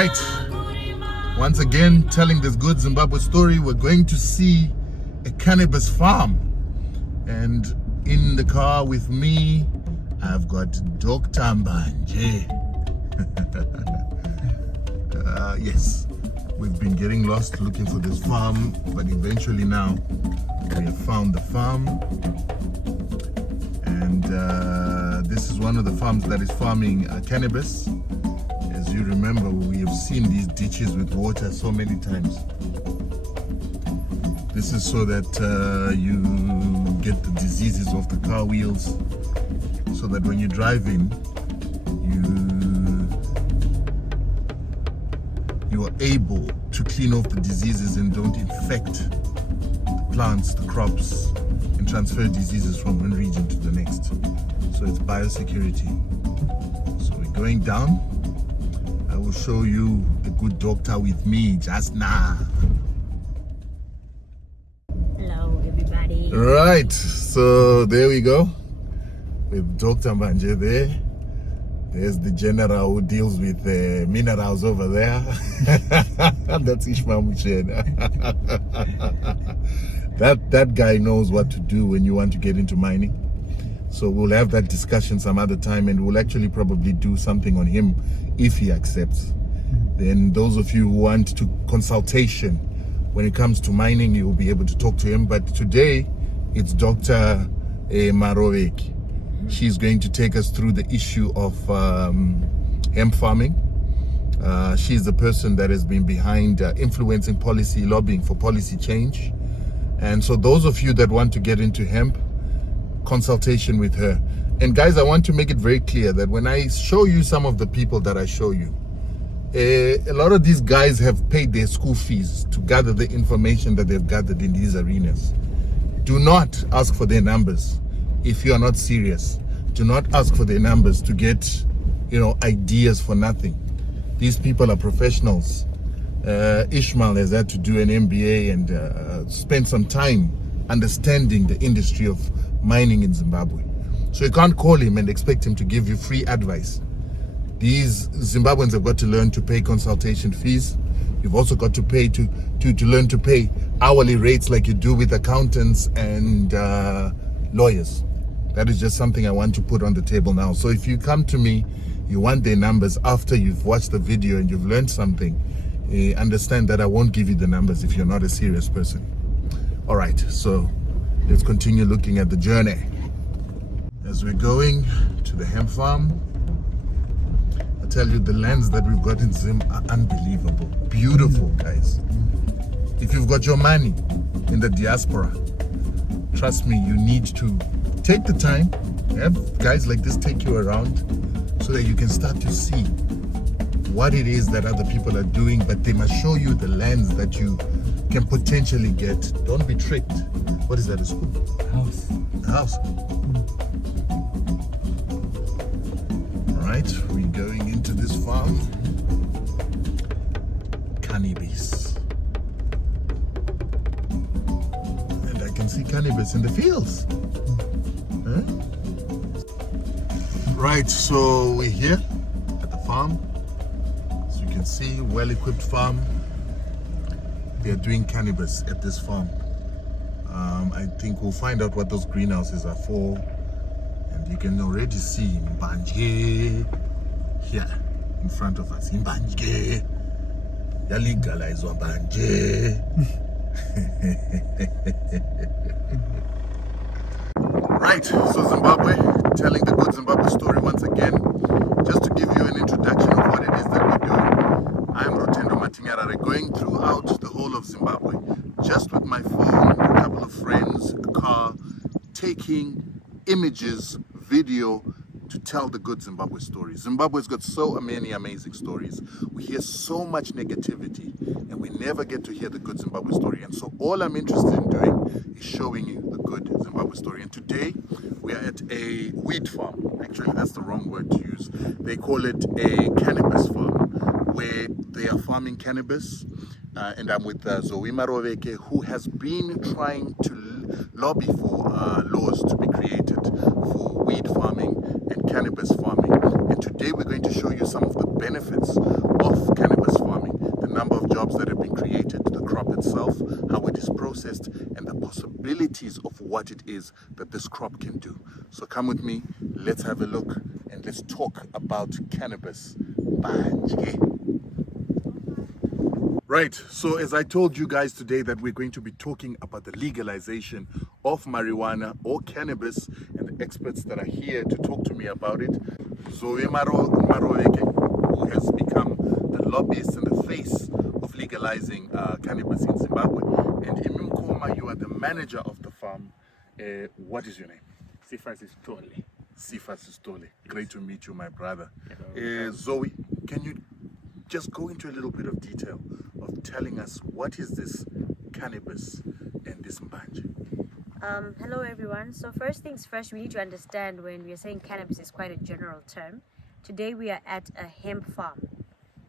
right, once again telling this good Zimbabwe story. We're going to see a cannabis farm, and in the car with me I've got Dr. Mbanje. Yes, we've been getting lost looking for this farm, but eventually now we have found the farm. And this is one of the farms that is farming cannabis. As you remember, we have seen these ditches with water so many times. This is so that you get the diseases off the car wheels, so that when you're driving, you are able to clean off the diseases and don't infect the plants, the crops, and transfer diseases from one region to the next. So it's biosecurity. So we're going down. I will show you the good doctor with me just now. Hello everybody. Right, so there we go with Dr. Mbanje there. There's the general who deals with the minerals over there. That's Ishmael Muchen. That guy knows what to do when you want to get into mining. So we'll have that discussion some other time, and we'll actually probably do something on him if he accepts. Then those of you who want to consultation when it comes to mining, you will be able to talk to him. But today it's Dr. Maroveki. She's going to take us through the issue of hemp farming. She's the person that has been behind influencing policy, lobbying for policy change. And so those of you that want to get into hemp, consultation with her. And guys, I want to make it very clear that when I show you some of the people that I show you, a lot of these guys have paid their school fees to gather the information that they've gathered in these arenas. Do not ask for their numbers if you are not serious. Do not ask for their numbers to get, ideas for nothing. These people are professionals. Ishmael has had to do an MBA and spend some time understanding the industry of mining in Zimbabwe. So you can't call him and expect him to give you free advice. These Zimbabweans have got to learn to pay consultation fees. You've also got to pay to learn to pay hourly rates like you do with accountants and lawyers. That is just something I want to put on the table now. So if you come to me, you want their numbers after you've watched the video and you've learned something, understand that I won't give you the numbers if you're not a serious person. All right, so let's continue looking at the journey. As we're going to the hemp farm, I tell you, the lands that we've got in Zim are unbelievable. Beautiful, guys. If you've got your money in the diaspora, trust me, you need to take the time, have guys like this take you around so that you can start to see what it is that other people are doing, but they must show you the lands that you can potentially get. Don't be tricked. What is that, a school? House. A house. All right, we're going into this farm. Cannabis. And I can see cannabis in the fields. Huh? Right, so we're here at the farm. As you can see, well-equipped farm. They are doing cannabis at this farm. I think we'll find out what those greenhouses are for. And you can already see Mbanje here in front of us. Mbanje. Yaligalize Mbanje. Right, so Zimbabwe, telling the good Zimbabwe story once again. Just to give you an introduction of what it is that we're doing. I'm Rutendo Matinyarare, going throughout the whole of Zimbabwe, just with my phone, a couple of friends, a car, taking images, video, to tell the good Zimbabwe story. Zimbabwe's got so many amazing stories. We hear so much negativity, and we never get to hear the good Zimbabwe story. And so all I'm interested in doing is showing you the good Zimbabwe story. And today we are at a weed farm. Actually, that's the wrong word to use. They call it a cannabis farm, where they are farming cannabis. And I'm with Zoe Maroveki, who has been trying to lobby for laws to be created for weed farming and cannabis farming. And today we're going to show you some of the benefits of cannabis what it is that this crop can do. So come with me, let's have a look and let's talk about cannabis. Right, so as I told you guys today that we're going to be talking about the legalization of marijuana or cannabis, and the experts that are here to talk to me about it, Zoe Maroeke, who has become the lobbyist and the face of legalizing cannabis in Zimbabwe, and Emim Koma, you are the manager of the farm. What is your name? Sifas is totally. Sifas Stole. Great to meet you, my brother. Zoe, can you just go into a little bit of detail of telling us what is this cannabis and this mbanje? Hello everyone. So first things first, we need to understand when we are saying cannabis is quite a general term. Today we are at a hemp farm.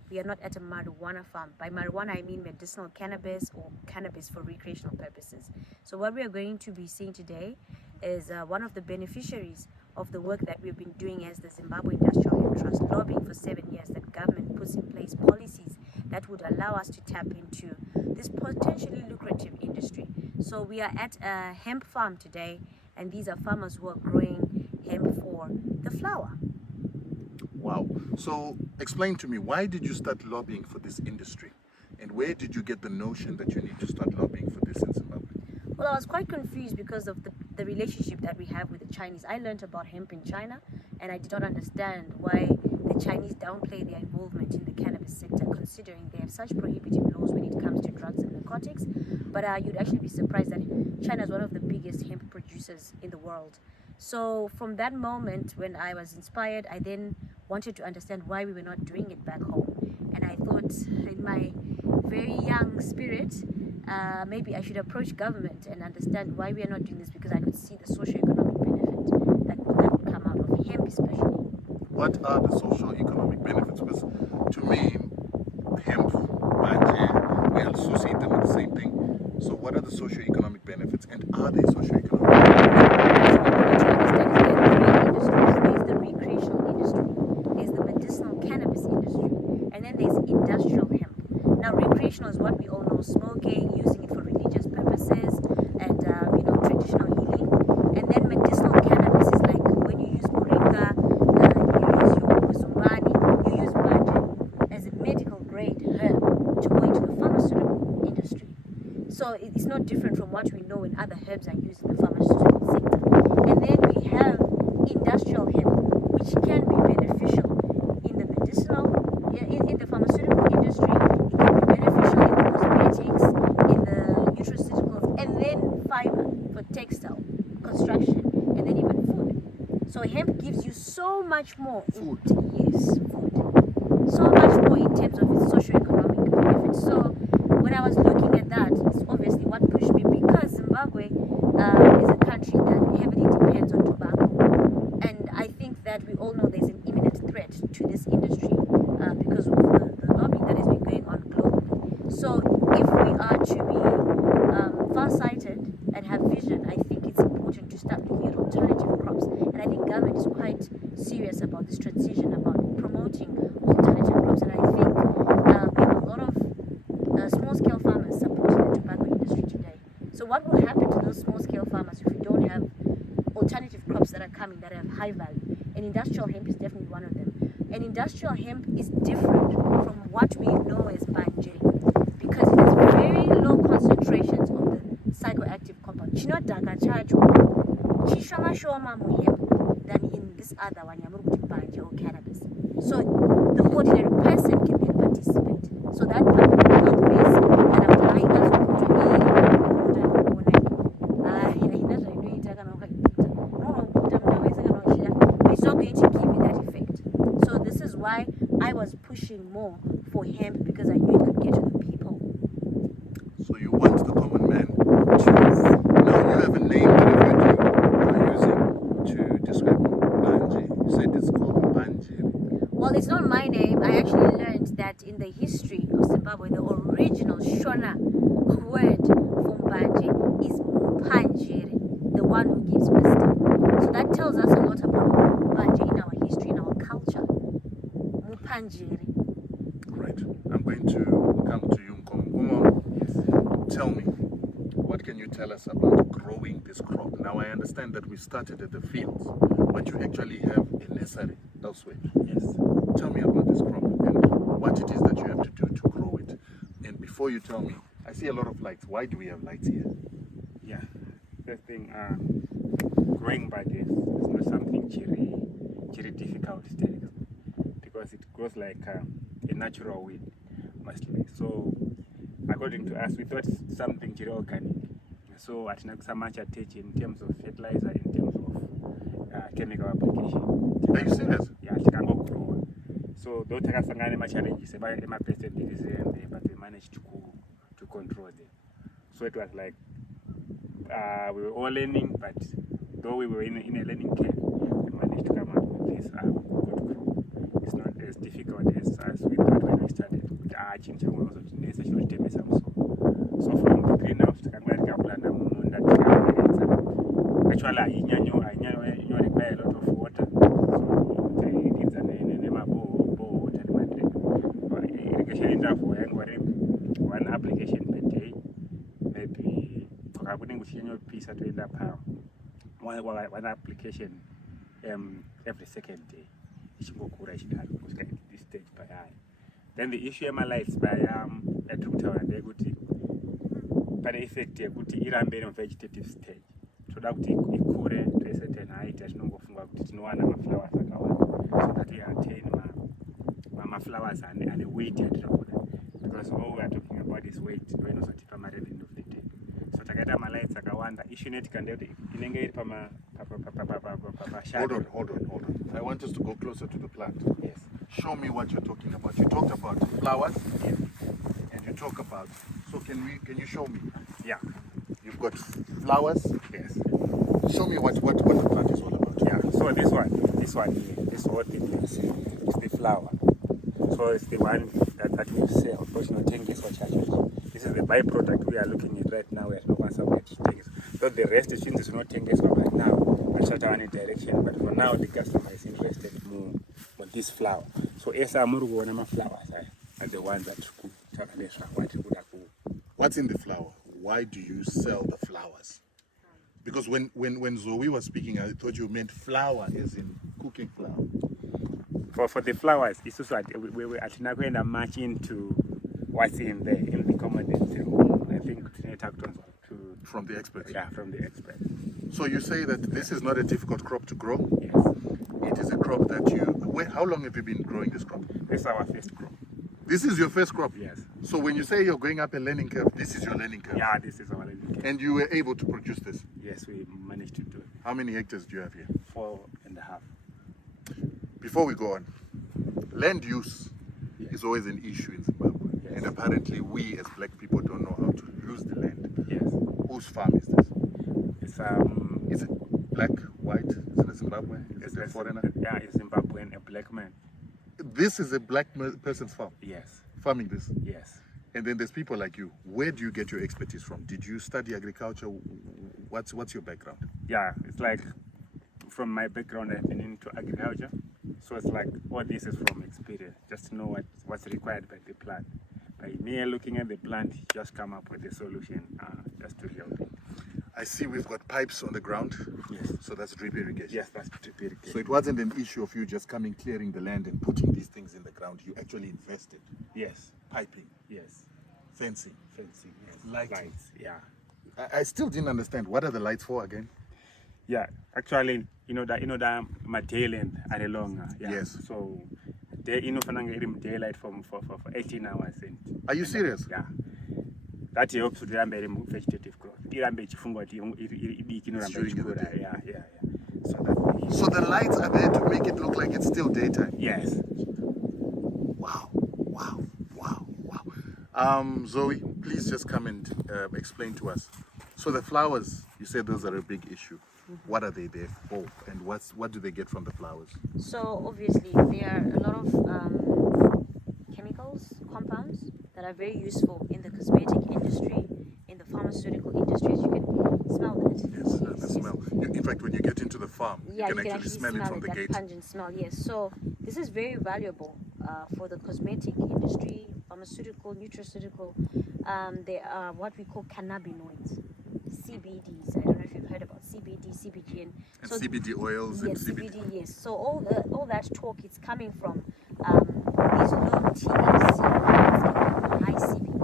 We are not at a marijuana farm. By marijuana I mean medicinal cannabis or cannabis for recreational purposes. So what we are going to be seeing today is one of the beneficiaries of the work that we've been doing as the Zimbabwe Industrial Hemp Trust, lobbying for 7 years that government puts in place policies that would allow us to tap into this potentially lucrative industry. So we are at a hemp farm today, and these are farmers who are growing hemp for the flower. Wow. So explain to me, why did you start lobbying for this industry? And where did you get the notion that you need to start lobbying for this in Zimbabwe? Well, I was quite confused because of the relationship that we have with the Chinese. I learned about hemp in China, and I did not understand why the Chinese downplay their involvement in the cannabis sector, considering they have such prohibitive laws when it comes to drugs and narcotics. But you'd actually be surprised that China is one of the biggest hemp producers in the world. So from that moment, when I was inspired, I then wanted to understand why we were not doing it back home. And I thought, in my very young spirit, maybe I should approach government and understand why we are not doing this, because I could see the socio-economic benefit that would come out of hemp especially. What are the socio-economic benefits? Because to me, hemp, banje, we associate them with the same thing. So what are the socio-economic benefits, and are they socio-economic benefits? There's the recreational industry, there's the medicinal cannabis industry, and then there's industrial hemp. Now, recreational is what we all know: smoking, using it for religious purposes, and traditional healing. And then medicinal cannabis is like when you use moringa, you use your zumbani, you use banja as a medical grade herb to go into the pharmaceutical industry. So it's not different from what we know when other herbs are used in the pharmaceutical sector. And then we have industrial hemp, which can be beneficial in the medicinal, in the pharmaceutical industry. It can be beneficial in the cosmetics, in the nutraceuticals, and then fiber for textile, construction, and then even food. So hemp gives you so much more. Food. Yes, food. So much more in terms of its socio-economic benefits. So when I was looking at that, it's obviously what pushed me, because Zimbabwe is a country that heavily depends on tobacco. And I think that we all know there's an imminent threat to this industry because of the lobbying that has been going on globally. So if we are to be far-sighted and have vision, I think it's important to start looking at alternative crops. And I think government is quite serious about this transition, about promoting alternative crops. And I think we have a lot of small-scale farmers supporting the tobacco industry today. So what will happen to those small-scale farmers if we don't have alternative crops that are coming that have high value? And industrial hemp is definitely one of them. And industrial hemp is different from what we know as banje, because it has very low concentrations of the psychoactive compound. Chinodhaka chacho chishoma mu hemp than in this other one, banje or cannabis. So the ordinary person can then participate. So that public health risk that it's not going to give you that effect. So this is why I was pushing more for hemp, because I knew it could get to the people. So you want the common man to... Now you have a name that you are using to describe banje. You said it's called banje. Well, it's not my name. I actually learned that in the history of Zimbabwe, the original Shona word for banje is mupanjiri, the one who gives wisdom. So that tells us a lot about banje in our history, in our culture. Mupanjiri. Right. I'm going to come to you, Nkomo. Yes. Tell me, what can you tell tell us about growing this crop? Now I understand that we started at the fields, but you actually have a nursery elsewhere. Yes. Tell me about this crop and what it is that you have to do to grow it. And before you tell me, I see a lot of lights. Why do we have lights here? Yeah. First thing, growing by this is not something very difficult to take, because it grows like a natural weed, mostly. So, according to us, we thought something very organic. So, at so much attention in terms of fertilizer, in terms of chemical application. Are you serious? Yeah, it can go grow. So, though there are some challenges about percentages, but we managed to control them. So it was like we were all learning, but though we were in a learning curve, we managed to come up with this good crop. It's not as difficult as we thought when we started. With our change and also to necessarily take some. So from the greenhouse to come back and plant that actually I require a lot of water. So it needs a bowl water. Irrigation interval one application per day, maybe I wouldn't piece to end up one application every second day. This stage by eye. Then the issue my lights by a total and they good but the effect a good irambe on vegetative stage. So that it could to a certain height as no flowers so that we attain my flowers and the weight because all we are talking about is weight when also at the end of the day. So takata my lights akawanda issue net can do inenge pama Hold on. I want us to go closer to the plant. Yes. Show me what you're talking about. You talked about flowers, Yes. and you talk about. So can you show me? Yeah. You've got flowers. Yes. Show me what the plant is all about. Yeah. So this one here, this what it is. It's the flower. So it's the one that we sell. Because this is the byproduct we are looking at right now. We are not going to take. So the rest is not taking right now. We'll start any direction. But for now, the customer is interested more on this flower. So flowers are the ones that What's in the flower? Why do you sell the flowers? Because when Zoe was speaking, I thought you meant flour as in cooking flour. For the flowers, it's also we are going to match into what's in the commodity. I think to From the experts. Yeah, from the experts. So you say that this is not a difficult crop to grow? Yes. It is a crop that how long have you been growing this crop? This is our first crop. This is your first crop? Yes. So when you say you're going up a learning curve, this is your learning curve? Yeah, this is our learning curve. And you were able to produce this? Yes, we managed to do it. How many hectares do you have here? 4.5. Before we go on, land use Yes. is always an issue in Zimbabwe. Yes. And apparently we as black people don't know how to use the land. Yes. Whose farm is this? It's Is it black, white? Is it a Zimbabwean? Is it a foreigner? Yeah, it's Zimbabwean, a black man. This is a black person's farm, Yes. farming this. Yes. And then there's people like you. Where do you get your expertise from? Did you study agriculture? What's your background? Yeah, it's like from my background, I've been into agriculture. So it's like all this is from experience, just to know what's required by the plant. By me looking at the plant, just come up with a solution just to help it. I see we've got pipes on the ground. Yes. So that's drip irrigation. Yes, that's drip irrigation. So it wasn't an issue of you just coming, clearing the land and putting these things in the ground. You actually invested. Yes. Piping, Yes. fencing, Fencing. Yes. Lighting. Lights. Yeah. I still didn't understand. What are the lights for again? Yeah. Actually, that my tail end are longer. Yeah. Yes. So they daylight for 18 hours. Are you serious? Yeah. That helps with the vegetative growth. Yeah. So the lights are there to make it look like it's still daytime. Yes. Wow. Zoe, please just come and explain to us. So the flowers, you said those are a big issue. What are they there for, and what do they get from the flowers? So obviously there are a lot of chemicals, compounds that are very useful in the cosmetic industry, in the pharmaceutical industries. You can smell that. Yes, the smell. In fact, when you get into the farm, Yeah, you can actually smell it from the that gate. pungent smell. Yes. So this is very valuable for the cosmetic industry, pharmaceutical, nutraceutical. They are what we call cannabinoids. CBDs. I don't know if you've heard about CBD, CBG, and And CBD oils yes, and CBD. CBD. Yes. So all that talk is coming from these low THC, high CBD.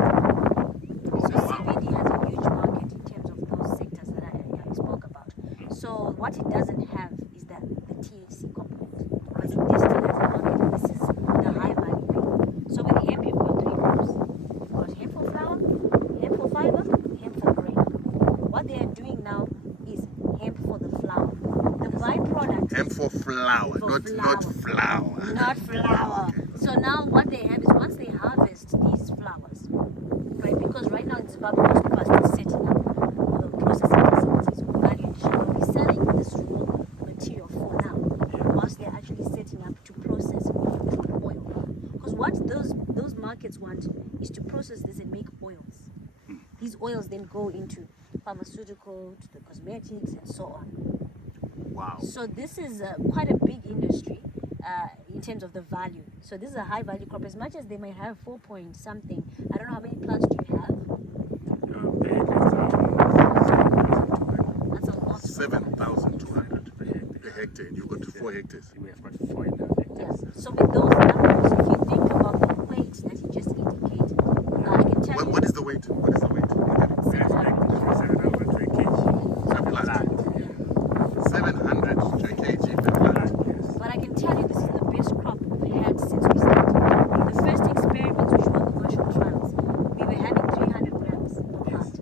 Oh, So wow. CBD has a huge market in terms of those sectors that I spoke about. So what it doesn't have is the THC component. But this still has a market. This is the high value thing. So with hemp, you've got three groups. You've got hemp for flower, hemp for fiber, hemp for grain. What they are doing now is hemp for the flower. The byproduct Hemp for flour, For not flour. not flour. So now what they have is once they harvest these flowers, right? Because right now in Zimbabwe, most people are still setting up processing facilities or value addition. They'll be selling this raw material for now, whilst they're actually setting up to process into oil. Because what those markets want is to process this and make oils. These oils then go into pharmaceutical, to the cosmetics, and so on. Wow. So this is quite a big industry in terms of the value. So this is a high value crop. As much as they may have 4 point something, I don't know how many plants do you have. That's a lot. 7,200 per hectare. You got 4 hectares. We have got 4.5 Yeah. hectares. So with those numbers, if you think about the weight that you just indicated, I can tell you. What is the weight? What is the weight? We have like 700 kg. Per plant. Yeah. 700 to a kg per plant. Yes. But I can tell you this is the best crop we've had since we started. The first experiments, which were commercial trials, we were having 300 grams per plant.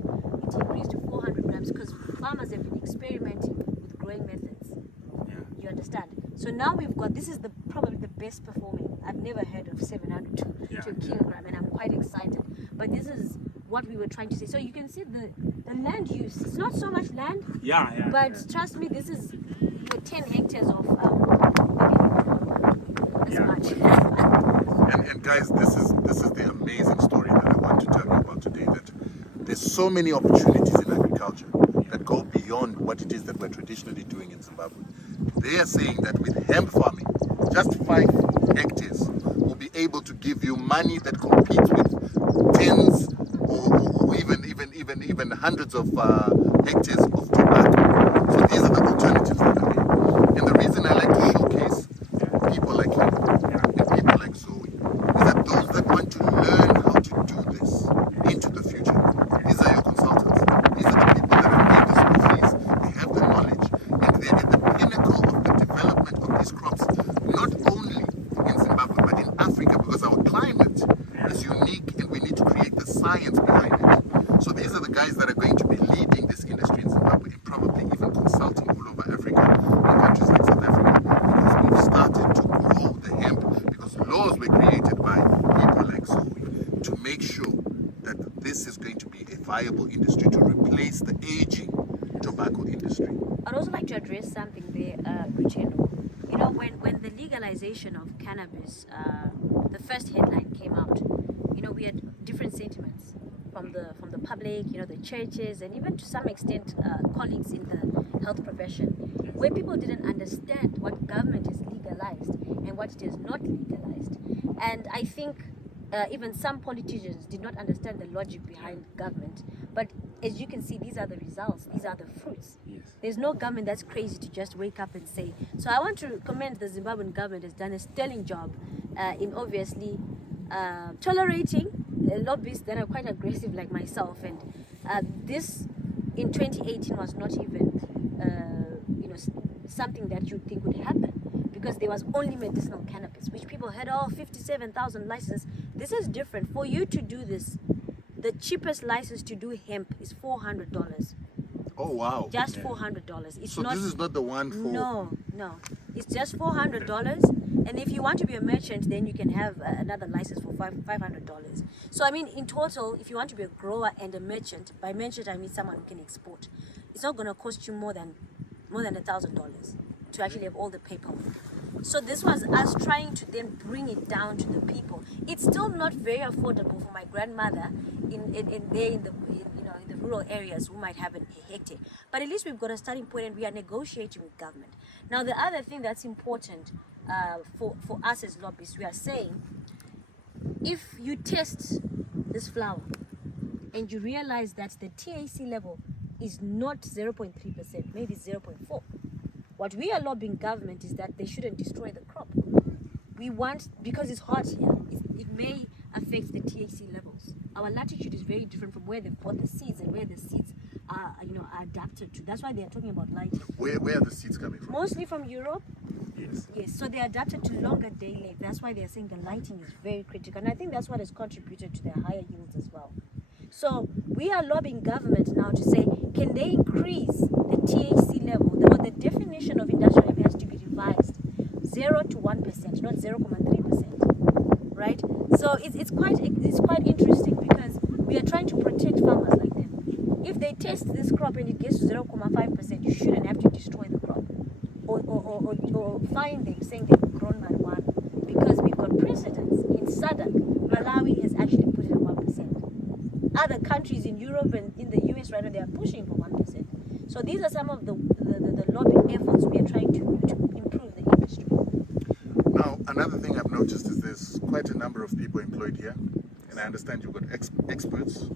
It increased to 400 grams because farmers have been experimenting with growing methods. Yeah. You understand? So now we've got, this is probably the best performing. I've never heard of 700 to a kilogram, and I'm quite excited. But this is what we were trying to say. So you can see the land use. It's not so much land, Yeah. but trust me, this is your 10 hectares of maybe Yeah. much. And guys, this is the amazing story that I want to tell you about today. That there's so many opportunities in agriculture that go beyond what it is that we're traditionally doing in Zimbabwe. They are saying that with hemp farming, just 5 hectares will be able to give you money that competes with tens or even hundreds of hectares of tobacco. So these are the alternatives that are there. And the reason I like to showcase people like you and people like Zoe is that those that want to learn how to do this into the future, these are your consultants. These are the people that have made the school fees. They have the knowledge, and they're at the pinnacle of the development of these crops, not only in Zimbabwe but in Africa, because our climate is unique and we need to create the science behind it. So these are the guys that are going to be leading this industry in Zimbabwe and probably even consulting all over Africa, in countries like South Africa, because we've started to grow the hemp, because laws were created by people like Zoe to make sure that this is going to be a viable industry to replace the aging tobacco industry. I'd also like to address something there, Rutendo. You know, when the legalization of cannabis, the first headline came out, you know, we had different sentiments from the public, you know, the churches, and even to some extent colleagues in the health profession, where people didn't understand what government is legalized and what it is not legalized. And I think even some politicians did not understand the logic behind government. But as you can see, these are the results, these are the fruits. Yes. There's no government that's crazy to just wake up and say. So I want to commend the Zimbabwean government has done a sterling job in obviously tolerating lobbyists that are quite aggressive like myself. And this in 2018 was not even something that you'd think would happen, because there was only medicinal cannabis, which people had 57,000 licenses. This is different. For you to do this, the cheapest license to do hemp is $400. Oh wow. Just $400. It's So not, this is not the one for... no, it's just $400. And if you want to be a merchant, then you can have another license for $500. So I mean, in total, if you want to be a grower and a merchant, by merchant I mean someone who can export, it's not going to cost you more than $1,000 to actually have all the paperwork. So this was us trying to then bring it down to the people. It's still not very affordable for my grandmother in the rural areas who might have a hectare. But at least we've got a starting point, and we are negotiating with government. Now, the other thing that's important for us as lobbyists, we are saying, if you test this flower and you realize that the THC level is not 0.3%, maybe 0.4%. What we are lobbying government is that they shouldn't destroy the crop. We want, because it's hot here, it may affect the THC levels. Our latitude is very different from where they've bought the seeds and where the seeds are adapted to. That's why they are talking about lighting. Where are the seeds coming from? Mostly from Europe. Yes. Yes, so they're adapted to longer day length. That's why they're saying the lighting is very critical. And I think that's what has contributed to their higher yields as well. So we are lobbying government now to say, can they increase the THC level, or the definition of industrial hemp has to be revised, 0 to 1%, not 0.3%, right? So it's quite interesting because we are trying to protect farmers like them. If they test this crop and it gets to 0.5%, you shouldn't have to destroy the crop or fine them saying they've grown marijuana, because we've got precedents. In SADC, Malawi has actually put it at 1%. Other countries in Europe and in the US right now, they are pushing for 1%. So these are some of the lobbying efforts we are trying to improve the industry. Now, another thing I've noticed is there's quite a number of people employed here, and I understand you've got experts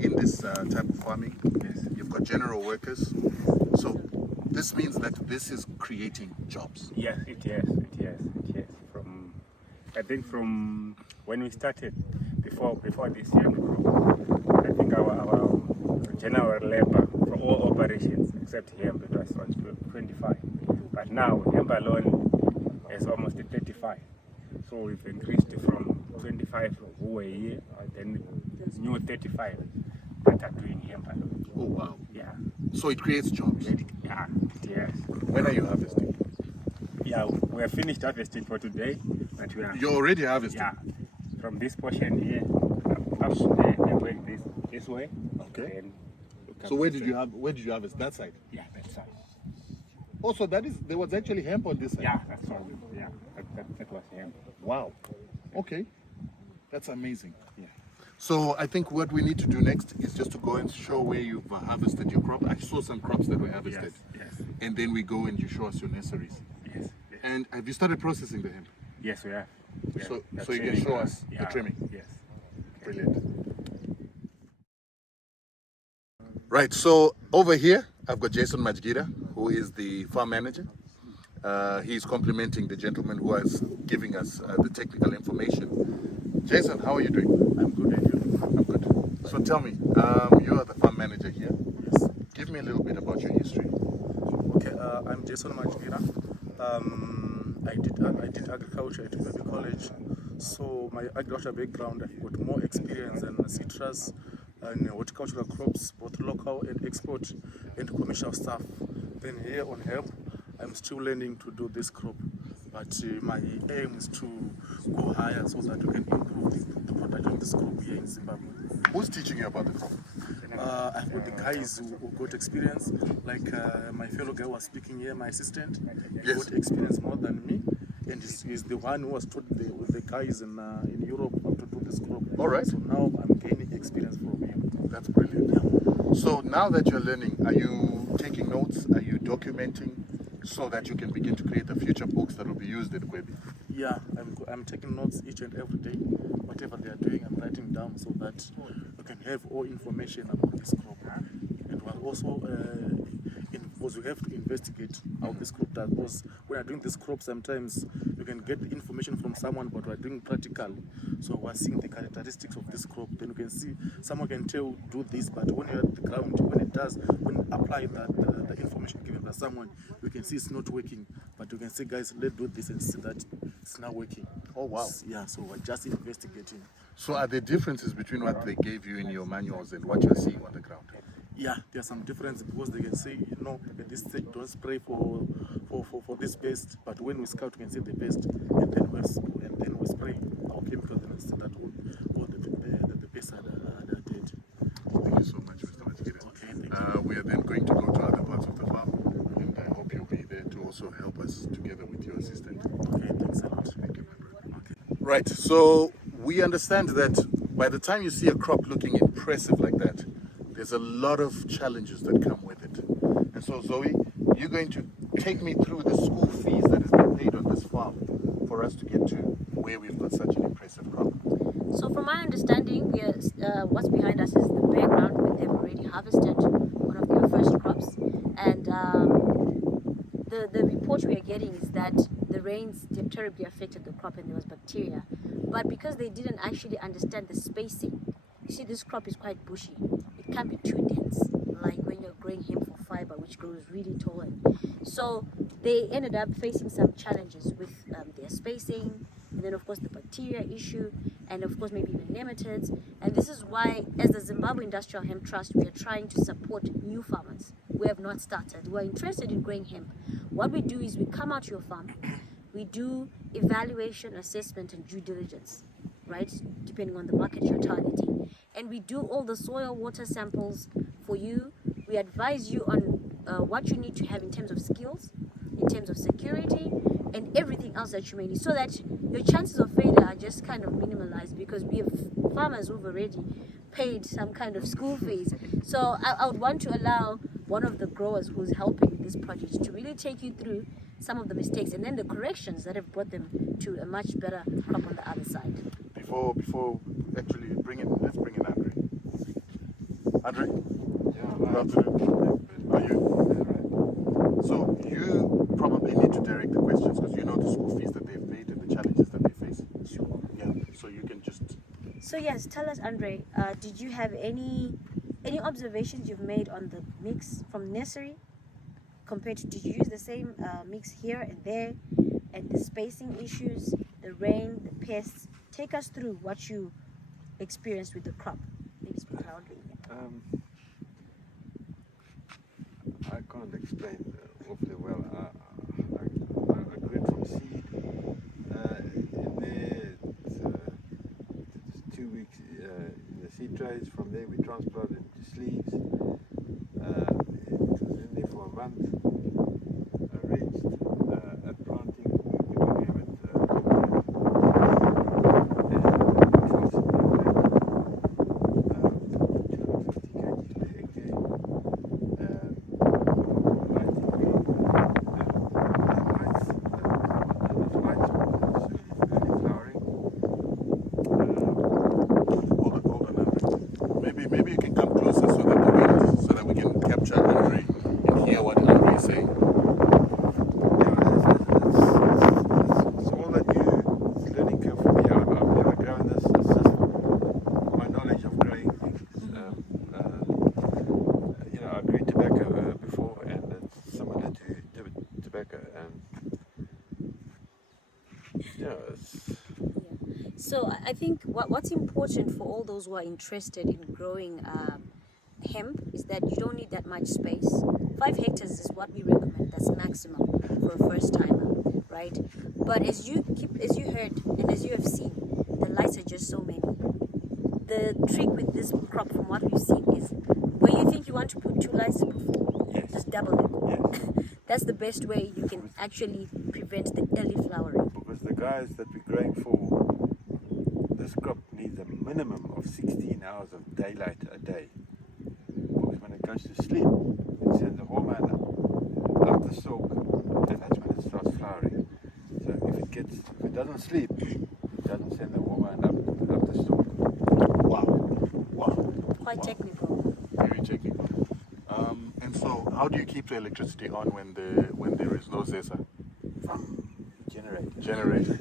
in this type of farming. Yes. You've got general workers. So this means that this is creating jobs. Yes, it is. I think from when we started, before this young group, I think our general labor for all operations except hemp, it was on 25. But now hemp alone is almost 35. So we've increased from 25 who were here, and then new 35 that are doing hemp alone. Oh wow. Yeah. So it creates jobs. Yeah, yes. When are you harvesting? Yeah, we are finished harvesting for today, but we are. You're already harvesting? Yeah. From this portion here up there and going this way. Okay. Then you come So where this did way. you harvest? That side? Yeah, that side. Also, there was actually hemp on this side. Yeah, that's all. Yeah, that was hemp. Wow. Okay. That's amazing. Yeah. So I think what we need to do next is just to go and show where you've harvested your crop. I saw some crops that were harvested. Yes. And then we go and you show us your nurseries. Yes. And have you started processing the hemp? Yes, we have. So That's you can trimming. show us the Yeah, trimming. Yes. Brilliant. Right, so over here, I've got Jason Majgira, who is the farm manager. He's complimenting the gentleman who is giving us the technical information. Jason, how are you doing? I'm good, and you? I'm good. So tell me, you are the farm manager here. Yes. Give me a little bit about your history. Okay, I'm Jason Matinyarare. I did agriculture at Baby College. So my agriculture background, I got more experience in citrus and horticultural crops, both local and export and commercial stuff. Then here on Hemp, I'm still learning to do this crop. But my aim is to go higher so that we can improve the production of this crop here in Zimbabwe. Who's teaching you about the crop? I've got the guys who got experience, like my fellow guy was speaking here, my assistant. He Yes. got experience more than me, and he's the one who was taught with the guys in Europe how to do this crop. All right. So now I'm gaining experience from him. That's brilliant. So now that you're learning, are you taking notes? Are you documenting so that you can begin to create the future books that will be used at Kwebi? Yeah, I'm taking notes each and every day. Whatever they are doing, I'm writing down so that we can have all information about this crop. And we're also, because we have to investigate how this crop does. Because when you're doing this crop, sometimes you can get the information from someone, but we're doing practical. So we're seeing the characteristics of this crop. Then you can see, someone can tell, do this, but when you're at the ground, when you apply the information given by someone, you can see it's not working. But you can say, guys, let's do this and see that it's not working. Oh, wow. Yeah, so we're just investigating. So are there differences between what they gave you in your manuals and what you're seeing on the ground? Yeah, there's some difference because they can say, at this stage, don't spray for this pest, but when we scout, we can see the pest, and then we spray our chemicals and see that all the pests are dead. Thank you so much, Mr. Majgira. Okay, thank you. We are then going to go to other parts of the farm, and I hope you'll be there to also help us together with your assistant. Okay, thanks a lot. Thank you, my brother. Okay. Right, so we understand that by the time you see a crop looking impressive like that, there's a lot of challenges that come with it. And so, Zoe, you're going to take me through the school fees that has been paid on this farm for us to get to where we've got such an impressive crop. So from my understanding, what's behind us is the background where they've already harvested one of the first crops, and the report we are getting is that the rains terribly affected the crop and there was bacteria. But because they didn't actually understand the spacing, you see this crop is quite bushy. It can't be too dense, like when you're growing hemp for fiber, which grows really tall. And so they ended up facing some challenges with their spacing, and then of course the bacteria issue, and of course maybe even nematodes. And this is why, as the Zimbabwe Industrial Hemp Trust, we are trying to support new farmers who have not started, who are interested in growing hemp. What we do is we come out to your farm, we do evaluation, assessment, and due diligence, right, depending on the market you're targeting. And we do all the soil water samples for you. We advise you on what you need to have in terms of skills, in terms of security, and everything else that you may need, so that your chances of failure are just kind of minimalized, because we have farmers who've already paid some kind of school fees. So I would want to allow one of the growers who's helping with this project to really take you through some of the mistakes and then the corrections that have brought them to a much better crop on the other side. Before actually let's bring in Andre. Andre? Good afternoon. How are you? So you probably need to direct the questions because you know the school fees that they've paid and the challenges that they face. Sure. Yeah. So you can just. So yes, tell us, Andre, did you have any observations you've made on the mix from nursery compared to, did you use the same mix here and there, and the spacing issues, the rain, the pests? Take us through what you experienced with the crop. Maybe speak loudly. I can't explain awfully well. I grew it from seed. In there, it's 2 weeks in the seed trays. From there, we transplanted into sleeves. It was in there for a month. I reached at planting. We gave it Maybe you can come closer so that the wind, so that we can capture Andre and hear what Andre is saying. It's all that new learning curve for me. I've never grown this. It's just my knowledge of growing things. I grew tobacco before, and it's similar to tobacco. And it's. So I think what's important for all those who are interested in growing hemp is that you don't need that much space. 5 hectares is what we recommend. That's maximum for a first timer, right? But as you heard and as you have seen, the lights are just so many. The trick with this crop, from what we've seen, is where you think you want to put 2 lights, Yes. just double it. Yes. That's the best way you can actually prevent the early flowering. Because the guys that we're growing for, this crop needs a minimum of 16 hours of daylight a day. Because when it goes to sleep, it sends a hormone up the stalk, and that's when it starts flowering. So if it doesn't sleep, it doesn't send the hormone up the stalk. Wow. Quite technical. Very technical. And so, how do you keep the electricity on when there is no ZESA? Generator.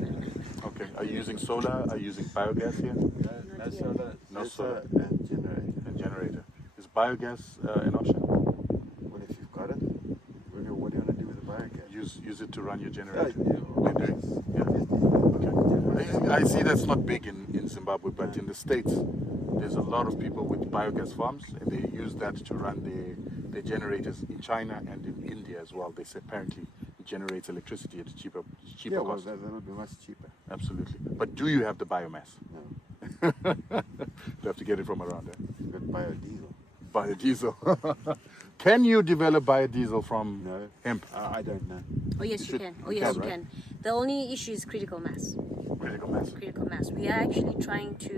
Okay. Are you using solar? Are you using biogas here? No solar, No solar. and generator. And generator. Is biogas an option? Well, if you've got it, what do you want to do with the biogas? Use it to run your generator. Yeah. Okay. I see that's not big in Zimbabwe, but in the States, there's a lot of people with biogas farms, and they use that to run their generators in China and in India as well. They say apparently it generates electricity at a cheaper Yeah, well, cost. that would be much cheaper. Absolutely. But do you have the biomass? No. You have to get it from around there. You've got biodiesel. Biodiesel. Can you develop biodiesel from No. hemp? I don't know. Oh yes, you should- can. Oh you yes, can, you right? can. The only issue is critical mass. Critical mass. Critical mass. We are actually trying to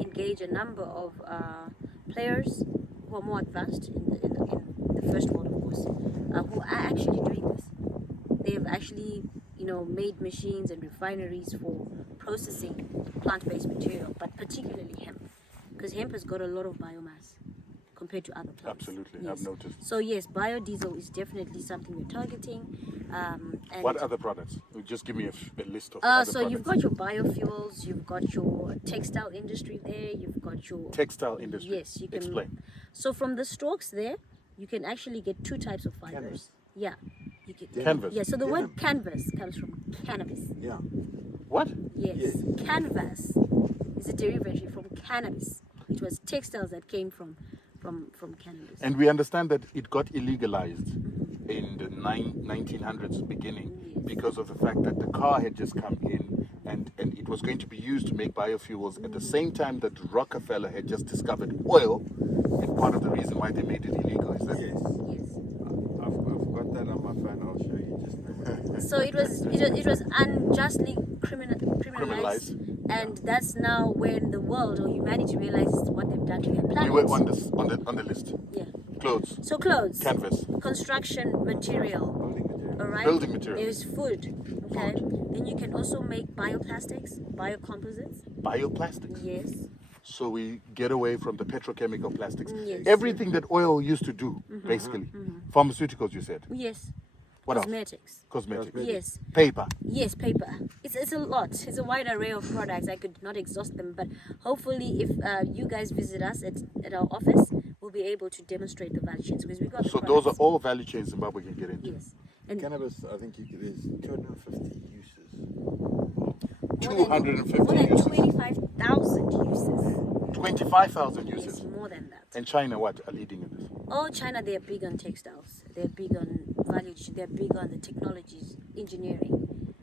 engage a number of players who are more advanced in the first world, of course, who are actually doing this. They've actually, made machines and refineries for processing plant-based material, but particularly hemp, because hemp has got a lot of biomass. compared to other plants. Absolutely, Yes. I've noticed. So yes, biodiesel is definitely something we're targeting. And What other products? Just give me a list of other so products. you've got your biofuels, you've got your textile industry there, you've got your Textile industry. Yes, you can. Explain. So from the stalks there, you can actually get two types of fibers. Canvas. Yeah. You get Canvas. Yeah. So the Yeah. word canvas comes from cannabis. Yeah. What? Yes. Yes. Canvas is a derivative from cannabis. It was textiles that came from cannabis. And we understand that it got illegalized in the 1900s beginning because of the fact that the car had just come in and it was going to be used to make biofuels at the same time that Rockefeller had just discovered oil, and part of the reason why they made it illegal is that Yes. Yes. I've got that on my phone. I'll show you just now. So it was unjustly criminalized, and that's now when the world or humanity realizes what they've done to their we planet. were on the list. Yeah. Clothes, So clothes, canvas, construction material, Building material. all right. Building material. There's food. Okay. Then you can also make bioplastics, biocomposites. bioplastics. Yes. So we get away from the petrochemical plastics. Yes. Everything that oil used to do, basically. Pharmaceuticals, you said. Yes. What else? Cosmetics. Cosmetics. Yes. Paper. Yes, paper. It's a lot. It's a wide array of products. I could not exhaust them, but hopefully, if you guys visit us at our office, we'll be able to demonstrate the value chains because we got. The So those are products. all value chains Zimbabwe can get into. Yes. And Cannabis, I think there's 250 uses. more 250 than uses. 25,000 uses. 25,000 Yes, uses. more than that. And China, what, are leading in this? Oh, China, they're big on textiles. They're big on value chain. They're big on the technologies, engineering.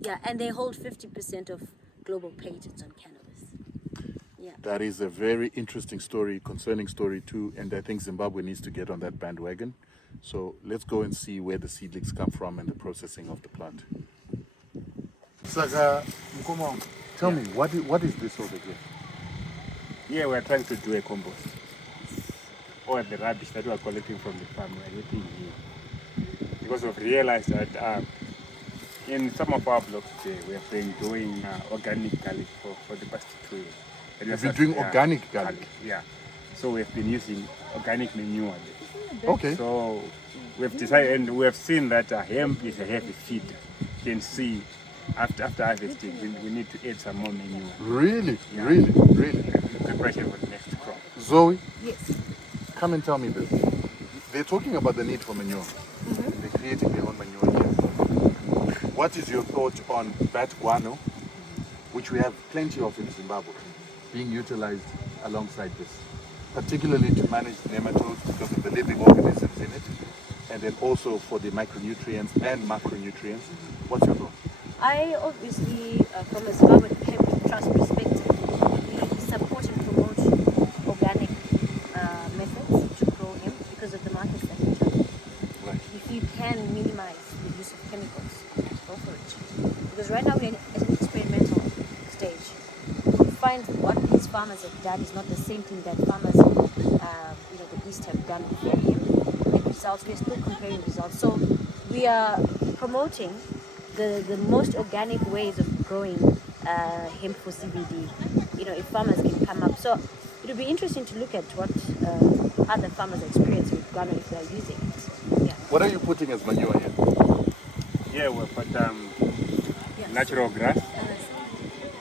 Yeah, and they hold 50% of global patents on cannabis. Yeah. That is a very interesting story, concerning story too, and I think Zimbabwe needs to get on that bandwagon. So let's go and see where the seedlings come from and the processing of the plant. Saka, Mkomo, tell me, what is this over here? Yeah, we're trying to do a compost. All the rubbish that we are collecting from the farm, we're getting here. Because we've realized that in some of our blocks today, we have been doing organic garlic for the past 2 years. And You've we're been doing yeah, organic garlic? Yeah. So we've been using organic manure. Okay. So we've decided, and we have seen that hemp is a heavy feed. You can see after harvesting, we need to add some more manure. Really? Yeah. Really? In preparation for the next crop. Zoe, Yes. come and tell me this. They're talking about the need for manure. They're creating their own manure here. What is your thought on bat guano, which we have plenty of in Zimbabwe, being utilized alongside this, particularly to manage nematodes because of the living organisms in it, and then also for the micronutrients and macronutrients? What's your thought? I obviously, from a Zimbabwe Hemp Trust perspective, we support and promote organic methods to grow hemp because of the markets that we target. Right. If you can minimize the use of chemicals, go for it. Because right now we're at an experimental stage. We find what these farmers have done is not the same thing that farmers the East have done with their hemp. And results, we're still comparing results. So we are promoting the most organic ways of growing hemp for CBD. If farmers can come up. So it'll be interesting to look at what other farmers are experiencing with guano if they're using it. Yeah. What are you putting as manure here? Yeah, we've got natural grass.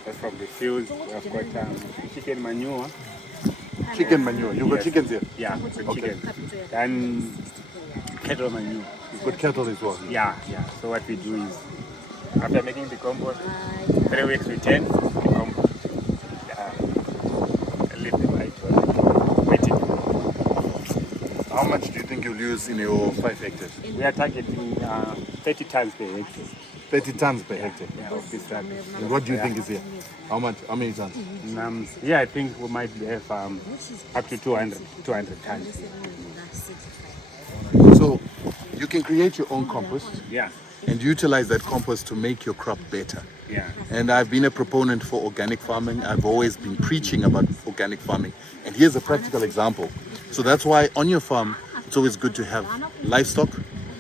That's from the fields. We've got chicken manure. Chicken manure. You've got Yes. chickens here? Yeah, with Okay. chicken. And cattle manure. You've got cattle as well? Yeah. So what we do is, after making the compost, 3 weeks we turn the compost. Leave them waiting. How much do you think you'll use in your 5 hectares? We are targeting 30 tons per hectare. 30 tons per hectare. Yeah, of this rubbish. And what do you think is here? How much? How many tons? I think we might have up to 200 tons. So you can create your own compost Yeah, and utilize that compost to make your crop better. yeah. And I've been a proponent for organic farming. I've always been preaching about organic farming. And here's a practical example. So that's why on your farm, it's always good to have livestock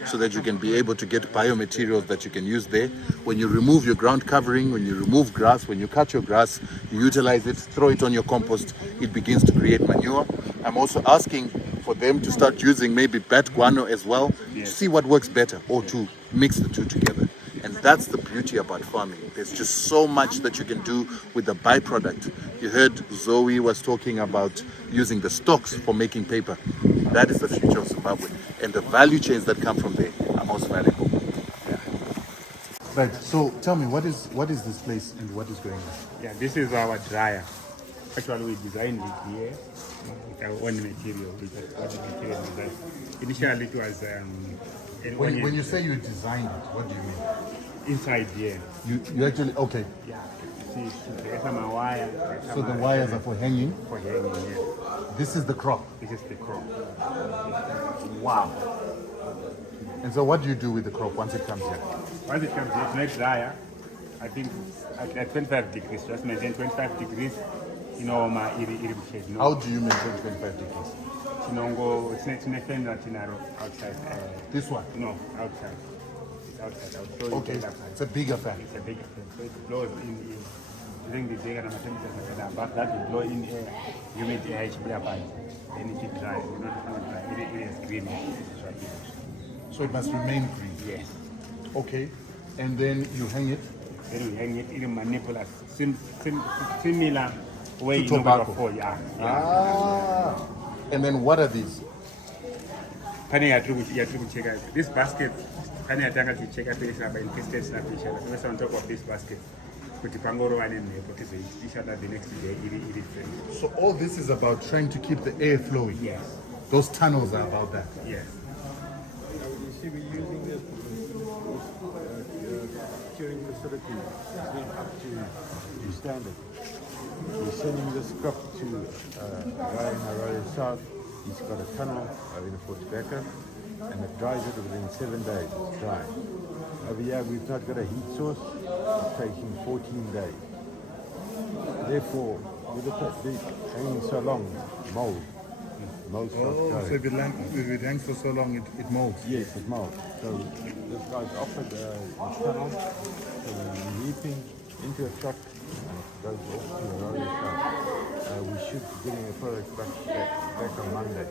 so that you can be able to get biomaterials that you can use there. When you remove your ground covering, when you remove grass, when you cut your grass, you utilize it, throw it on your compost, it begins to create manure. I'm also asking for them to start using maybe bat guano as well, to see what works better, or to mix the two together. And that's the beauty about farming. There's just so much that you can do with the byproduct. You heard Zoe was talking about using the stalks for making paper. That is the future of Zimbabwe. And the value chains that come from there are most valuable. Right, so tell me, what is this place and what is going on? Yeah, this is our dryer. Actually, we designed it here with our own material. We just got the material design. Initially, it was When you say you designed it, what do you mean? inside here. You actually, okay. Yeah. See, there's some wire. So the wires are for hanging. for hanging. Yeah. This is the crop. This is the crop. Wow. And so what do you do with the crop once it comes here? Once it comes here, it's not dryer. I think at 25 degrees, just maintain 25 degrees. You know, my irrigation. How do you maintain 25 degrees? Chinongo, it's not fan that outside. This one? No, outside. It's outside. I'll show you Okay, better. it's a bigger fan. It's a bigger fan. So it blows in. During the day, but that will blow in air, humid air, it's clear by. Then it will dry. Not dry. It is green. It's right here. So it must remain green. Yes. Okay. And then you hang it. Then we hang it in manipulate. Similar way To you know tobacco. before. Yeah. Ah. And then what are these? Pani ya tu check out. This basket, pani atanga to check out this about infested snapfish. So on top of this basket, put the pangoro one in there, put each other the next day. It is finished. So all this is about trying to keep the air flowing. Yes. Those tunnels are about that. Yes. You see, we're using this curing facility. It's not up to standard. We're sending this crop to Ryan Harare South. He's got a tunnel in Fort Becker, and it dries it within 7 days. It's dry. Over here, we've not got a heat source. It's taking 14 days. Therefore, with the hanging so long, mold. Mold starts growing. if it hangs for so long, it molds. Yes, it molds. So this guy's offered a tunnel for the reaping into a truck, and it goes off to a lorry truck. We should be getting the product back on Monday.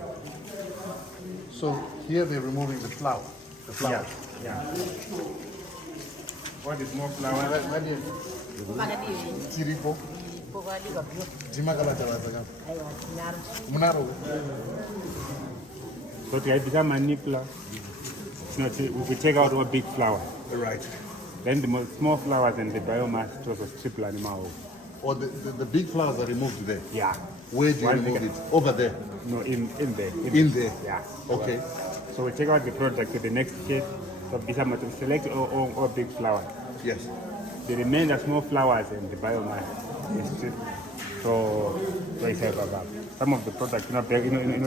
So here they're removing the flour. The flour. Yeah. What is more flour? Tiripo. Munaro. So to become manipula, we take out all big flour. Right. Then the small flowers and the biomass to also triple animal. Or the big flowers are removed there. Yeah. Where do you One remove big- it? Over there. No, in there. In there. Yeah. Okay. So we take out the product to the next stage. So we select all big flowers. Yes. The remainder small flowers and the biomass is stripped. So it's about some of the products,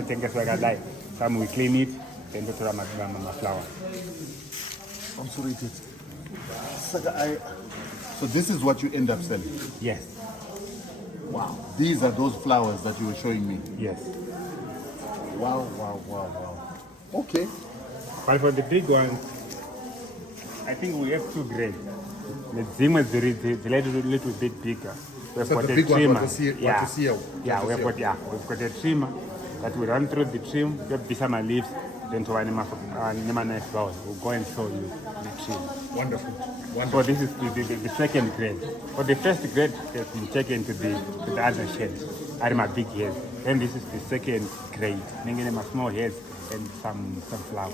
take us like a lie. Some we clean it, then go to the flower. I'm sorry, it is. So this is what you end up selling. Yes. Wow. These are those flowers that you were showing me. Yes. Wow, wow, wow, wow. Okay. But for the big ones, I think we have two grades. The Zim is a little bit bigger. We've So got the a big one, trimmer. what to see, Yeah, we've got a trimmer that we run through the trim, get besame leaves, then to animal nice flowers. We'll go and show you the trim. Wonderful. So Wonderful. this is the second grade. For the first grade, has been taken to the other sheds, my big heads. Then this is the second grade, making them small heads and some flowers.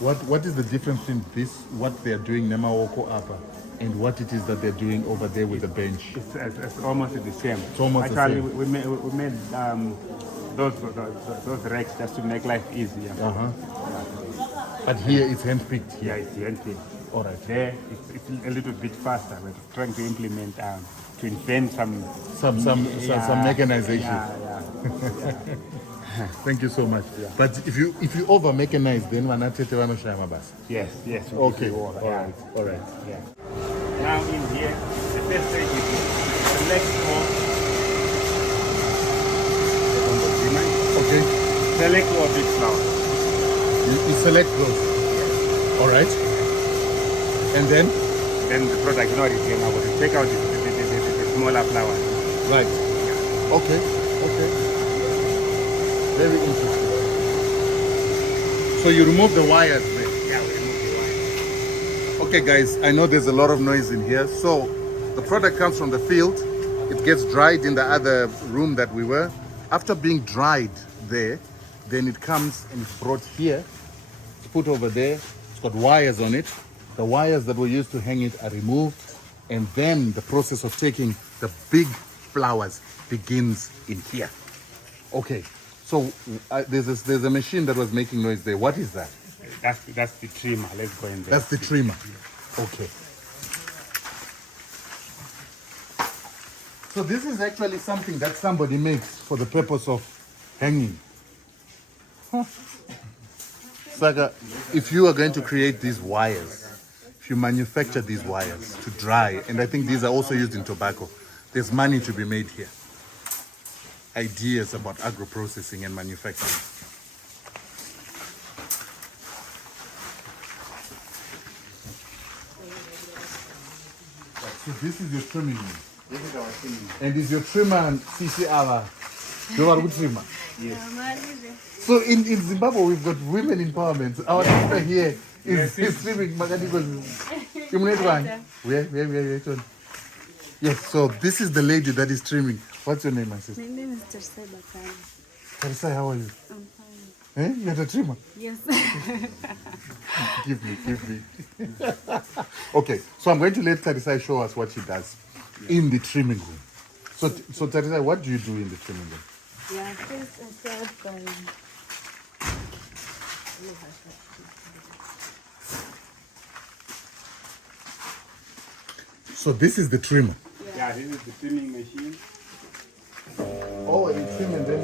What is the difference in this, what they're doing Nemaoko Apa, and what it is that they're doing over there with the bench? It's almost the same. It's almost the Actually, same. we made those racks just to make life easier. But here it's hand-picked Yeah, here. it's handpicked. All right. There, it's a little bit faster. We're trying to implement, to invent some mechanization. Yeah. Thank you so much. But if you over mechanize, then wanatete vanoshaya basi. Yes. Okay. All right. All right. Yeah. Now in here, the first stage is select all. Okay. Select all big flowers. You select those. All right. And then? Then the product, I will take out the smaller flowers. Right. Okay. Very interesting. So you remove the wires there. Yeah, we remove the wire. Okay guys, I know there's a lot of noise in here. So the product comes from the field. It gets dried in the other room that we were. After being dried there, then it comes and it's brought here. It's put over there. It's got wires on it. The wires that were used to hang it are removed. And then the process of taking the big flowers begins in here. Okay, so there's a machine that was making noise there. What is that? That's the trimmer. Let's go in there. That's the trimmer. Okay. So this is actually something that somebody makes for the purpose of hanging. Huh. Saga, if you are going to create these wires, if you manufacture these wires to dry, and I think these are also used in tobacco, there's money to be made here. Ideas about agro-processing and manufacturing. So this is your trimming room. This is our trimming. And is your trimmer CCR? You are good trimmer. Yes. So in Zimbabwe we've got women empowerment. Our sister here is trimming mechanical. Where? Yes, so this is the lady that is trimming. What's your name, my sister? My name is Teresa Bakari. Teresa, how are you? I'm fine. You're the trimmer? Yes. Give me. Okay, so I'm going to let Teresa show us what she does in the trimming room. So Teresa, what do you do in the trimming room? Yeah, first I start by So this is the trimmer. Yeah, this is the trimming machine. Oh, and trim and then.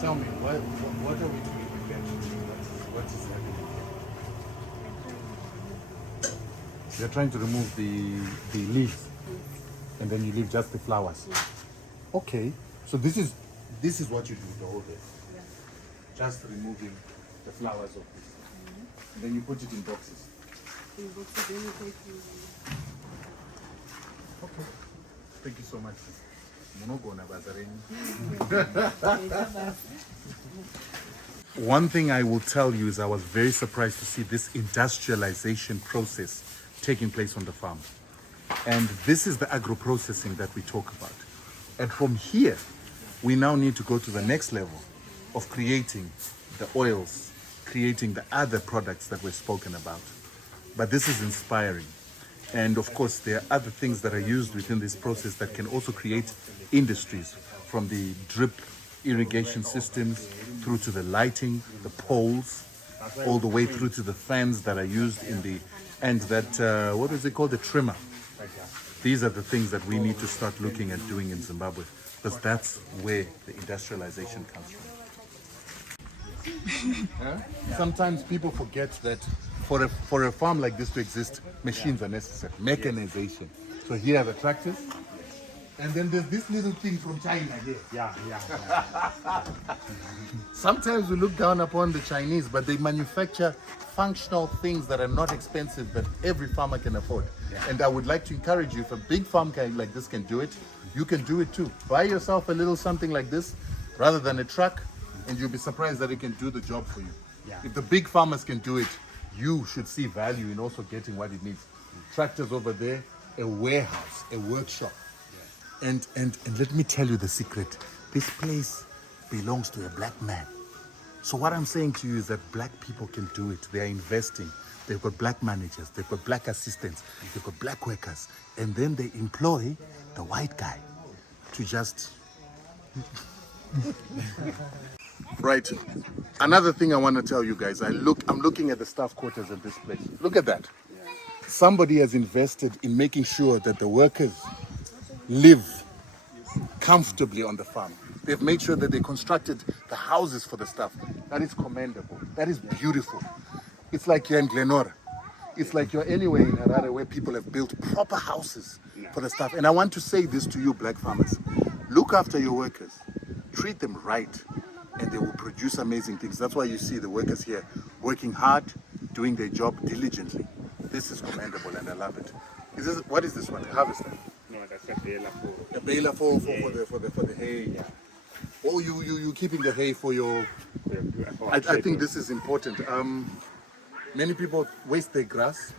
Tell me, what are we doing with that? What is happening? You're trying to remove the leaves, and then you leave just the flowers. Okay, so this is what you do with the whole day. Yeah. Just removing the flowers of this. Then you put it in boxes. in boxes, then you take Okay. Thank you so much. One thing I will tell you is I was very surprised to see this industrialization process taking place on the farm. And this is the agro-processing that we talk about. And from here, we now need to go to the next level of creating the oils, creating the other products that we've spoken about. But this is inspiring. And of course, there are other things that are used within this process that can also create industries, from the drip irrigation systems through to the lighting, the poles, all the way through to the fans that are used in the, and that, what is it called, the trimmer. These are the things that we need to start looking at doing in Zimbabwe, because that's where the industrialization comes from. Sometimes people forget that for a farm like this to exist, machines are necessary, mechanization. So here are the tractors, And then there's this little thing from China here. Yeah. Sometimes we look down upon the Chinese, but they manufacture functional things that are not expensive that every farmer can afford. And I would like to encourage you, if a big farm like this can do it, you can do it too. Buy yourself a little something like this rather than a truck, and you'll be surprised that it can do the job for you. Yeah. If the big farmers can do it, you should see value in also getting what it needs. Tractors over there, a warehouse, a workshop. And let me tell you the secret. This place belongs to a black man. So what I'm saying to you is that black people can do it. They are investing. They've got black managers. They've got black assistants. They've got black workers. And then they employ the white guy to just... Right. Another thing I want to tell you guys. I'm looking at the staff quarters of this place. Look at that. Somebody has invested in making sure that the workers live comfortably on the farm. They've made sure that they constructed the houses for the staff. That is commendable. That is beautiful. It's like you're in Glenora. It's like you're anywhere in Harare where people have built proper houses for the staff. And I want to say this to you, black farmers. Look after your workers. Treat them right, and they will produce amazing things. That's why you see the workers here working hard, doing their job diligently. This is commendable, and I love it. What is this one? A harvester? No, that's a baler for. A baler for the hay. Yeah. Oh, you keeping the hay for your... For I think this is important. Many people waste their grass.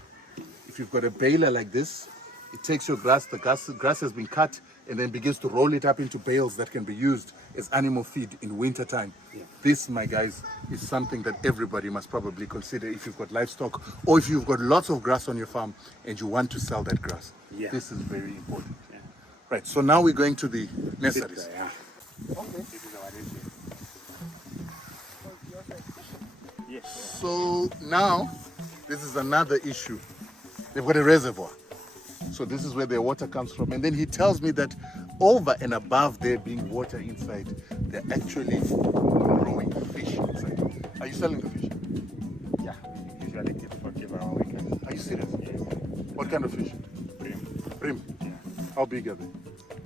If you've got a baler like this, it takes your grass, the grass has been cut, and then begins to roll it up into bales that can be used as animal feed in winter time. Yeah. This, my guys, is something that everybody must probably consider if you've got livestock or if you've got lots of grass on your farm and you want to sell that grass. Yeah. This is very important. Yeah. Right, so now we're going to the nurseries. Yeah. Okay. This is our area. Yes. So now, this is another issue. They've got a reservoir. So this is where their water comes from. And then he tells me that over and above there being water inside, they're actually growing fish inside. Are you selling the fish? Yeah. Usually people give our workers. Are you serious? Yes. What kind of fish? Brim. Brim. Yeah. How big are they?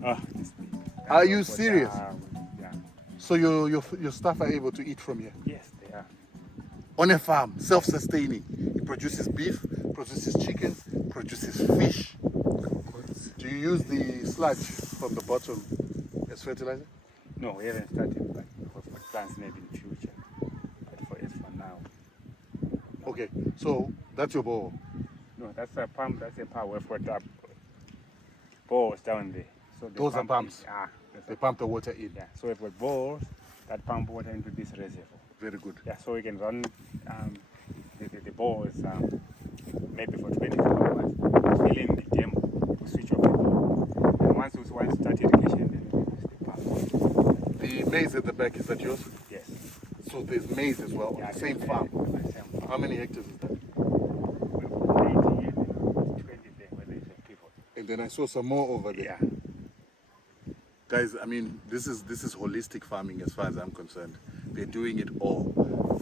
Oh, this big. Are you serious? Yeah. So your staff are able to eat from here? Yes, they are. On a farm, self-sustaining. It produces beef, produces chickens, produces fish. Do you use the sludge from the bottom as fertilizer? No, we haven't started, but for plants maybe in future. But for now. Okay, so that's your bowl. No, that's a pump. That's a power. We've got balls down there. So they Those are pumps? Yeah. They pump the water in. Yeah. So we've got balls that pump water into this reservoir. Very good. Yeah. So we can run the balls maybe for 24 hours. Fill in the demo. We switch off the ball. And once we start irrigation, then we use the pump. The maize at the back, is that yours? Yes. So there's maize as well on the same farm. How many hectares is that? 80 here, 20 there where there's a pivot. And then I saw some more over there. Yeah. Guys, I mean, this is holistic farming as far as I'm concerned. They're doing it all.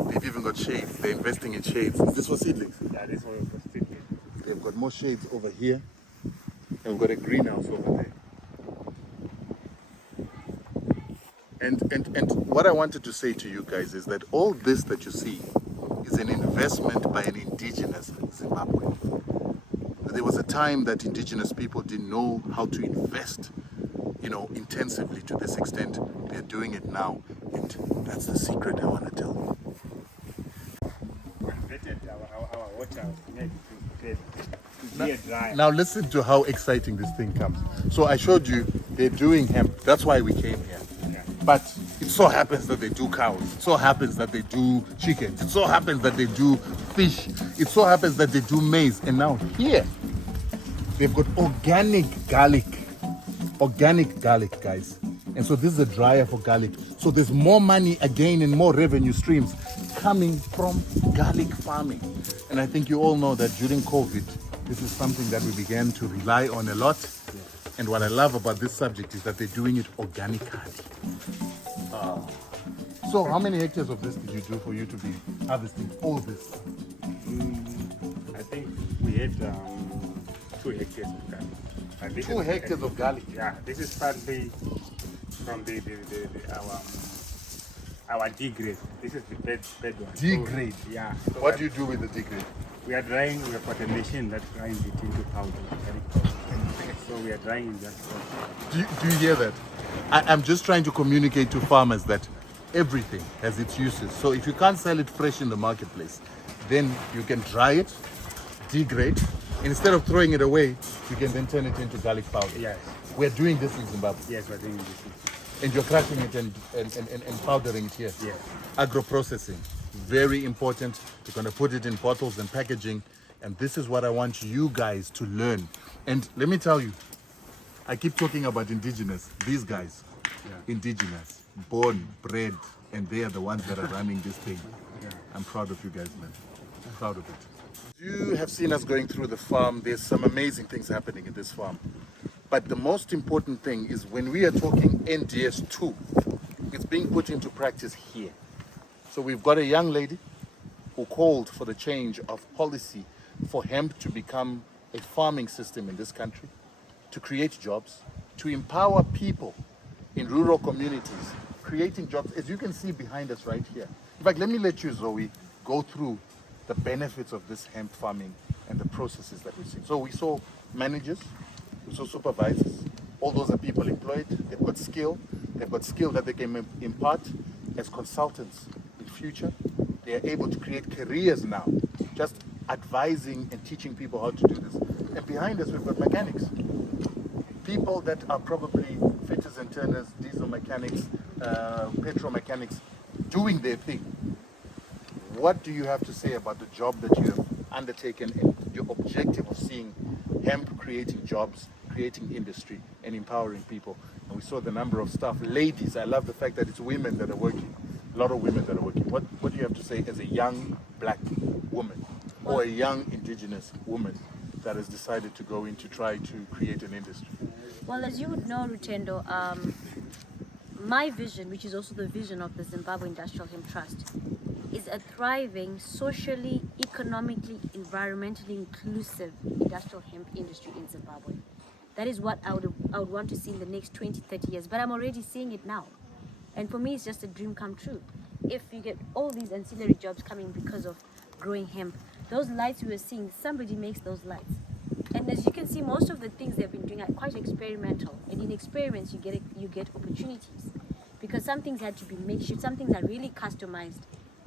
They've even got shades. They're investing in shades. Is this for seedlings? Yeah, this one was sticky. They've got more shades over here. And we've got a greenhouse over there. And what I wanted to say to you guys is that all this that you see is an investment by an indigenous Zimbabwean. There was a time that indigenous people didn't know how to invest, intensively to this extent. They're doing it now, and that's the secret I want to tell you. We vetted our water made to get dry. Now listen to how exciting this thing comes. So I showed you they're doing hemp. That's why we came here. Yeah. But it so happens that they do cows. It so happens that they do chickens. It so happens that they do fish. It so happens that they do maize. And now here, they've got organic garlic. Organic garlic, guys. And so this is a dryer for garlic. So there's more money again and more revenue streams coming from garlic farming. And I think you all know that during COVID, this is something that we began to rely on a lot. And what I love about this subject is that they're doing it organically. So how many hectares of this did you do for you to be harvesting all this? I think we had 2 hectares of garlic. This 2 is- hectares of garlic. Yeah, this is partly from our D grade. This is the bed one. D So, grade? yeah. So What do you do with the D grade? we are drying. We have got a machine that grinds it into powder. So we are drying in just. Do you hear that? I'm just trying to communicate to farmers that everything has its uses. So if you can't sell it fresh in the marketplace, then you can dry it, degrade. Instead of throwing it away, you can then turn it into garlic powder. Yes. We're doing this in Zimbabwe. Yes, we're doing this. And you're crushing it and powdering it here. Yes. Agro-processing, very important. You're going to put it in bottles and packaging. And this is what I want you guys to learn. And let me tell you, I keep talking about indigenous. These guys, indigenous, born, bred, and they are the ones that are running this thing. I'm proud of you guys, man. I'm proud of it. You have seen us going through the farm. There's some amazing things happening in this farm. But the most important thing is when we are talking NDS2, it's being put into practice here. So we've got a young lady who called for the change of policy for hemp to become a farming system in this country, to create jobs, to empower people in rural communities, creating jobs, as you can see behind us right here. In fact, let me let you, Zoe, go through the benefits of this hemp farming and the processes that we've seen. So we saw managers, we saw supervisors, all those are people employed, they've got skill that they can impart as consultants in future. They are able to create careers now, just advising and teaching people how to do this. And behind us, we've got mechanics. People that are probably fitters and turners, diesel mechanics, petrol mechanics, doing their thing. What do you have to say about the job that you have undertaken and your objective of seeing hemp creating jobs, creating industry, and empowering people? And we saw the number of staff. Ladies, I love the fact that it's women that are working. A lot of women that are working. What do you have to say as a young black woman or a young indigenous woman that has decided to go in to try to create an industry? Well, as you would know, Rutendo, my vision, which is also the vision of the Zimbabwe Industrial Hemp Trust, is a thriving, socially, economically, environmentally inclusive industrial hemp industry in Zimbabwe. That is what I would want to see in the next 20, 30 years, but I'm already seeing it now. And for me, it's just a dream come true. If you get all these ancillary jobs coming because of growing hemp, those lights we were seeing, somebody makes those lights. And as you can see, most of the things they've been doing are quite experimental. And in experiments, you get opportunities. Because some things had to be makeshift, some things are really customized.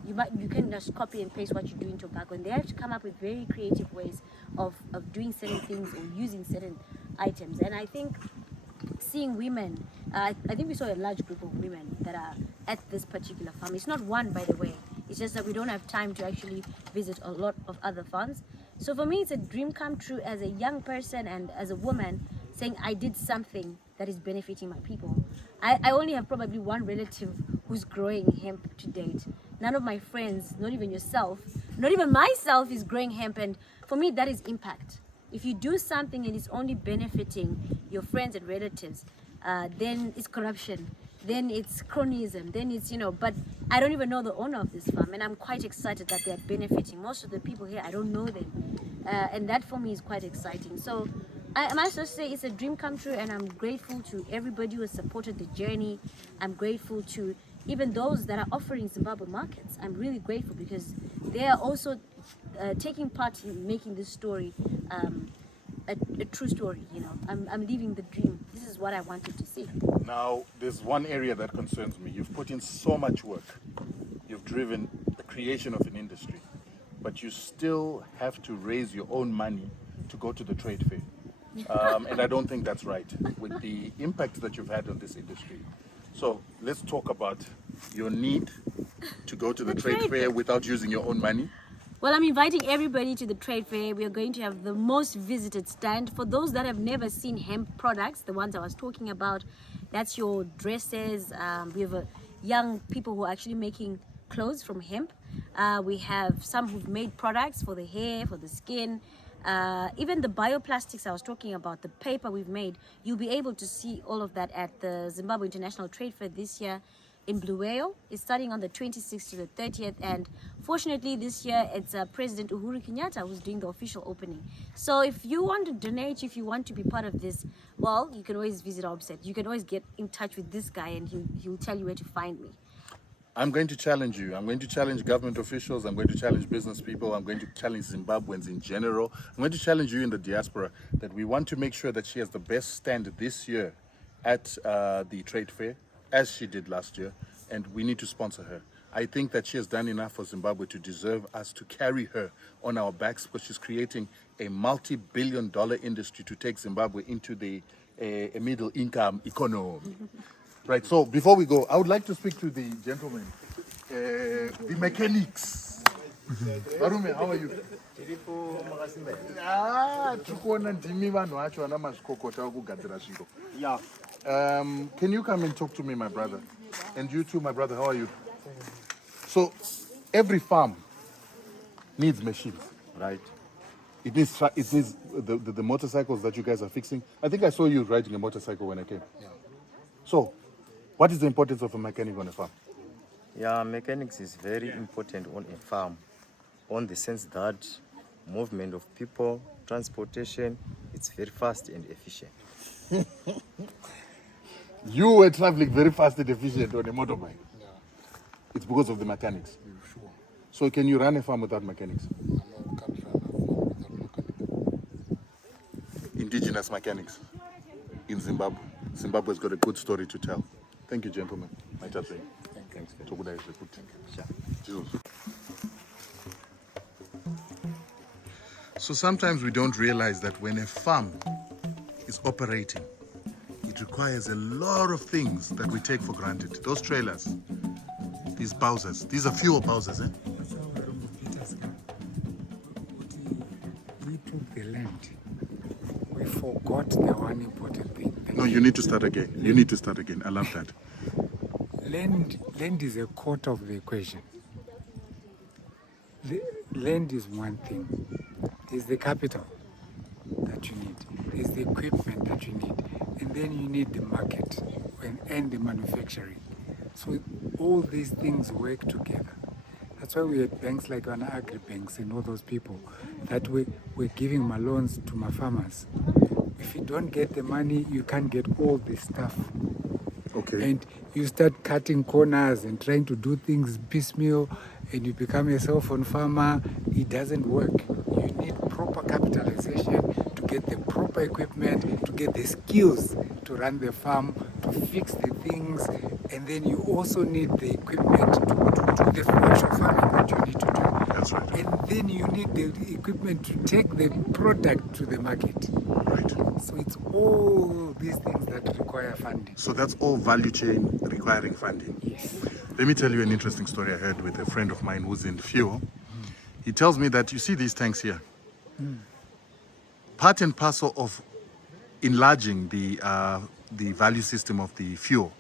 You can just copy and paste what you do in tobacco. And they have to come up with very creative ways of doing certain things or using certain items. And I think seeing women, I think we saw a large group of women that are at this particular farm. It's not one, by the way. It's just that we don't have time to actually visit a lot of other farms. So for me, it's a dream come true as a young person and as a woman saying I did something that is benefiting my people. I only have probably one relative who's growing hemp to date. None of my friends, not even yourself, not even myself is growing hemp. And for me, that is impact. If you do something and it's only benefiting your friends and relatives, then it's corruption, then it's cronyism, then it's, but I don't even know the owner of this farm, and I'm quite excited that they're benefiting. Most of the people here, I don't know them, and that for me is quite exciting. So I must just say it's a dream come true, and I'm grateful to everybody who has supported the journey. I'm grateful to even those that are offering Zimbabwe markets. I'm really grateful because they are also taking part in making this story a true story. I'm living the dream. This is what I wanted to see. Now, there's one area that concerns me. You've put in so much work. You've driven the creation of an industry, but you still have to raise your own money to go to the trade fair. And I don't think that's right with the impact that you've had on this industry. So let's talk about your need to go to the trade fair without using your own money. Well, I'm inviting everybody to the trade fair. We are going to have the most visited stand. For those that have never seen hemp products, the ones I was talking about, that's your dresses. We have young people who are actually making clothes from hemp. We have some who've made products for the hair, for the skin. Even the bioplastics I was talking about, the paper we've made, you'll be able to see all of that at the Zimbabwe International Trade Fair this year. in Bulawayo. It's starting on the 26th to the 30th, and fortunately this year it's President Uhuru Kenyatta who's doing the official opening. So if you want to donate, if you want to be part of this, well, you can always visit our website. You can always get in touch with this guy and he'll tell you where to find me. I'm going to challenge you. I'm going to challenge government officials. I'm going to challenge business people. I'm going to challenge Zimbabweans in general. I'm going to challenge you in the diaspora that we want to make sure that she has the best stand this year at the trade fair, as she did last year, and we need to sponsor her. I think that she has done enough for Zimbabwe to deserve us to carry her on our backs, because she's creating a multi-billion-dollar industry to take Zimbabwe into the middle-income economy. Right, so before we go, I would like to speak to the gentleman, the mechanics. Varume, how are you? Can you come and talk to me, my brother? And you too, my brother, how are you? So, every farm needs machines, right? It needs the motorcycles that you guys are fixing. I think I saw you riding a motorcycle when I came. Yeah. So, what is the importance of a mechanic on a farm? Yeah, mechanics is very important on a farm, on the sense that movement of people, transportation, it's very fast and efficient. You were traveling very fast and efficient on a motorbike. Yeah. It's because of the mechanics. Yeah, sure. So can you run a farm without mechanics? No, can't run a farm without mechanics. Indigenous mechanics in Zimbabwe. Zimbabwe's got a good story to tell. Thank you, gentlemen. My chat. Thanks. So sometimes we don't realize that when a farm is operating, it requires a lot of things that we take for granted. Those trailers, these Bowsers, these are fuel Bowsers, eh? We took the land. We forgot the one important thing. No, you need to start again. You need to start again. I love that. Land is a quarter of the equation. The land is one thing. There's the capital that you need. There's the equipment that you need. And then you need the market and the manufacturing. So all these things work together. That's why we had banks like Wana Agri Banks and all those people that we're giving my loans to my farmers. If you don't get the money, you can't get all this stuff. Okay. And you start cutting corners and trying to do things piecemeal, and you become a cell phone farmer. It doesn't work. You need proper capitalization to get the proper equipment, to get the skills to run the farm, to fix the things, and then you also need the equipment to do the actual farming that you need to do. That's right. And then you need the equipment to take the product to the market. Right. So it's all these things that require funding. So that's all value chain requiring funding. Yes. Let me tell you an interesting story I heard with a friend of mine who's in fuel. He tells me that, you see these tanks here? Part and parcel of enlarging the value system of the fuel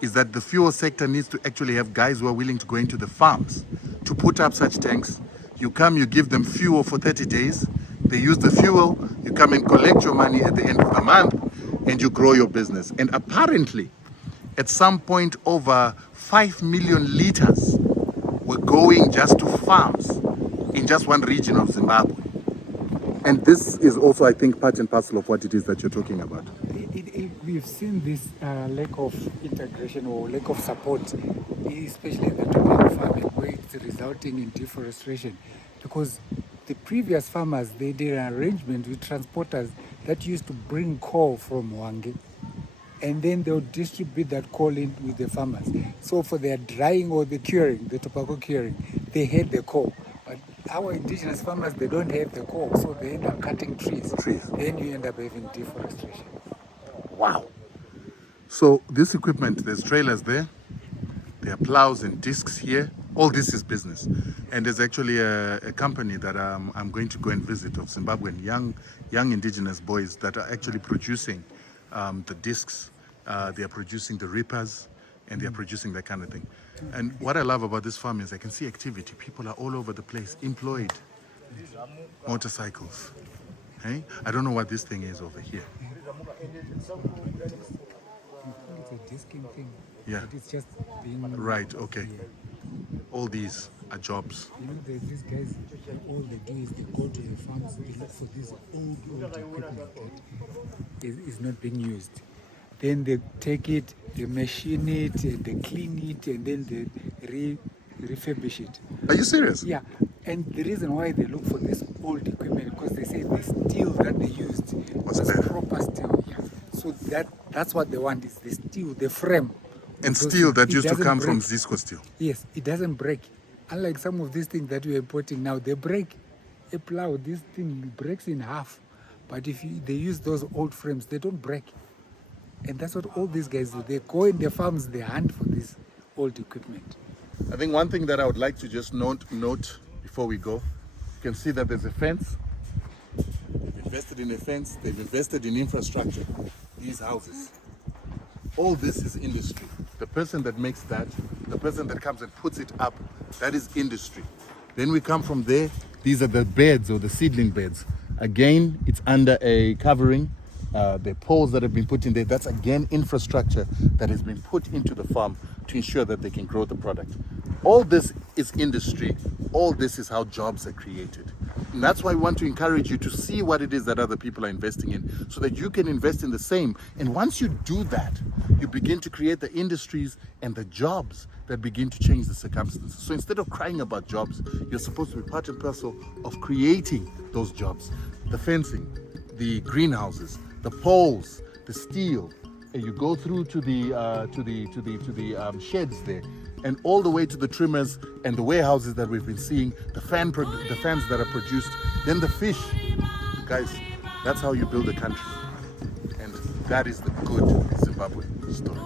is that the fuel sector needs to actually have guys who are willing to go into the farms to put up such tanks. You come, you give them fuel for 30 days, they use the fuel, you come and collect your money at the end of the month, and you grow your business. And apparently, at some point, over 5 million liters were going just to farms in just one region of Zimbabwe. And this is also, I think, part and parcel of what it is that you're talking about. We've seen this lack of integration or lack of support, especially in the tobacco farming, where it's resulting in deforestation. Because the previous farmers, they did an arrangement with transporters that used to bring coal from Wange, and then they'll distribute that coal in with the farmers. So for their drying or the curing, the tobacco curing, they had the coal. But our indigenous farmers, they don't have the coal, so they end up cutting trees. Then you end up having deforestation. Wow. So this equipment, there's trailers there, there are plows and discs here. All this is business. And there's actually a company that I'm going to go and visit of Zimbabwean young indigenous boys that are actually producing the discs. They are producing the reapers, and they are producing that kind of thing. And what I love about this farm is I can see activity. People are all over the place, employed. Motorcycles. Hey? I don't know what this thing is over here. It's a disking thing. Yeah. But it's just being Right, okay. Yeah. All these are jobs. You know, there's these guys, all they do is they go to the farms, they look for this old equipment that is not being used. Then they take it, they machine it, and they clean it, and then they refurbish it. Are you serious? Yeah, and the reason why they look for this old equipment because they say the steel that they used was better. proper steel. Yeah, so that's what they want is the steel, the frame. And Because steel that it used to doesn't come from break. Zisco steel. Yes, it doesn't break. Unlike some of these things that we're importing now, they break. A plow, this thing breaks in half. But if they use those old frames, they don't break. And that's what all these guys do. They go in their farms, they hunt for this old equipment. I think one thing that I would like to just note before we go, you can see that there's a fence. They've invested in a fence, they've invested in infrastructure, these houses. All this is industry. The person that makes that, the person that comes and puts it up, that is industry. Then we come from there, these are the beds or the seedling beds. Again, it's under a covering. The poles that have been put in there, that's again infrastructure that has been put into the farm to ensure that they can grow the product. All this is industry. All this is how jobs are created. And that's why we want to encourage you to see what it is that other people are investing in so that you can invest in the same. And once you do that, you begin to create the industries and the jobs that begin to change the circumstances. So instead of crying about jobs, you're supposed to be part and parcel of creating those jobs. The fencing, the greenhouses, the poles, the steel, and you go through to the sheds there, and all the way to the trimmers and the warehouses that we've been seeing, the fans that are produced, then the fish. Guys, that's how you build a country, and that is the good Zimbabwe story.